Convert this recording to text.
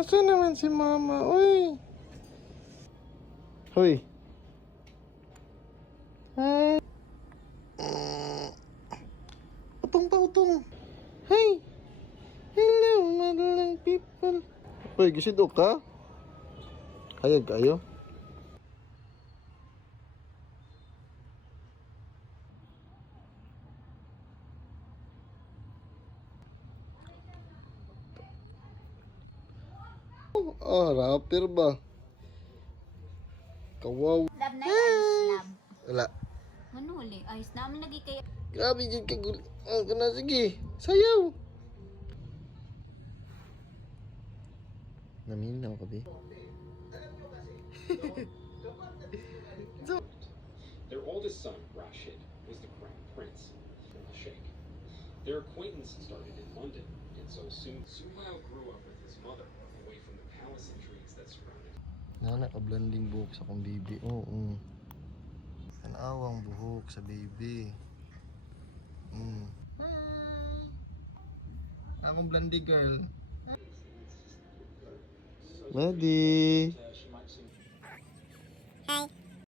Asa naman si mama? Uy! Hoy! Hi! Utong pa, utong! Hi! Hello, madalang people! Uy, gisido ka? Hayag kayo? Rapper ba? Kawaw. Lab na ice lab. Wala. Manuli, ice namin lagi kayo. Grabe dyan kay gul... na, sige. Sayaw. Naminaw ka, be? Their oldest son, Rashid, was the crown prince of the sheikh. Their acquaintance started in London, and so soon Suhail grew up with his mother, away from the palace intrigues that surrounded him. Nana, ka-blending buhok sa kong baby. Oo. Tanawang buhok sa baby. Akong blondie girl. Ready?